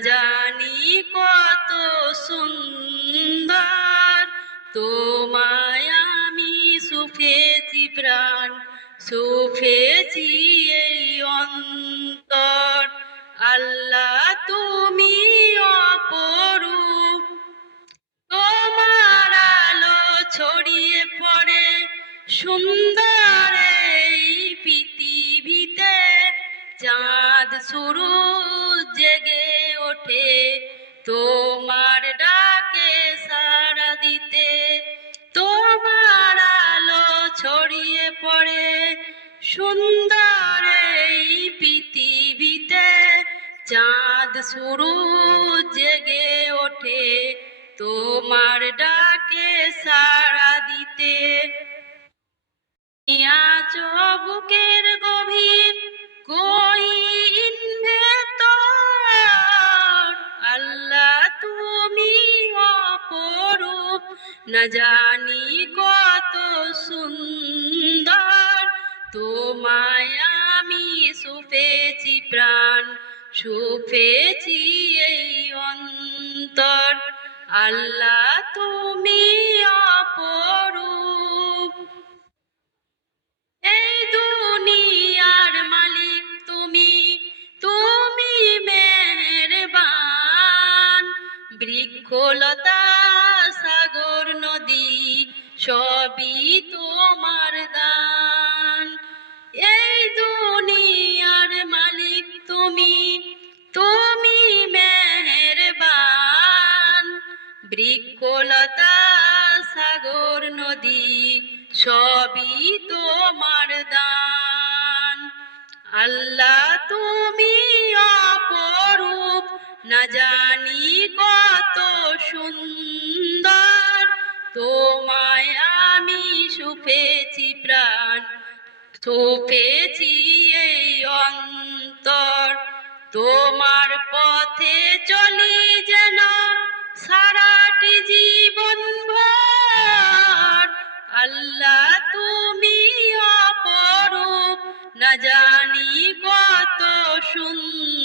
জানি কত সুন্দর, তোমায় আমি সুফেছি প্রাণ, সুফেছি এই অন্তর। আল্লাহ তুমি অপরূপ, তোমার আলো ছড়িয়ে পড়ে সুন্দর এই পৃথিবীতে। চাঁদ সূরজ জেগে ওঠে তোমার ডাকে সাড়া দিতে। তোমার আলো ছড়িয়ে পড়ে সুন্দর এই পৃথিবীতে। চাঁদ সূরজ জেগে ওঠে তোমার ডাকে সাড়া দিতে। আছো বুকের গভীর গহীন ভেতর, আল্লাহ তুমি অপরূপ, না জানি কত সুন্দর। তোমায় আমি সুফেছি প্রাণ, সুফেছি এই অন্তর। আল্লাহ তুমি অপরূপ। এই দুনিয়ার মালিক তুমি, তুমি মেহেরবান। বৃক্ষলতা সাগর নদী সবই তোমার দান। এই দুনিয়ার মালিক তুমি, তুমি মেহেরবান। বৃক্ষলতা সাগর নদী সবই তোমার দান। আল্লাহ তুমি অপরূপ, না জানি কত সুন্দর। তোমায় আমি সুফেছি প্রাণ, সুফেছি এই অন্তর। তোমার পথে চলি যেন সারাটি জীবন ভর। আল্লাহ তুমি অপরূপ, না জানি কত সুন্দর।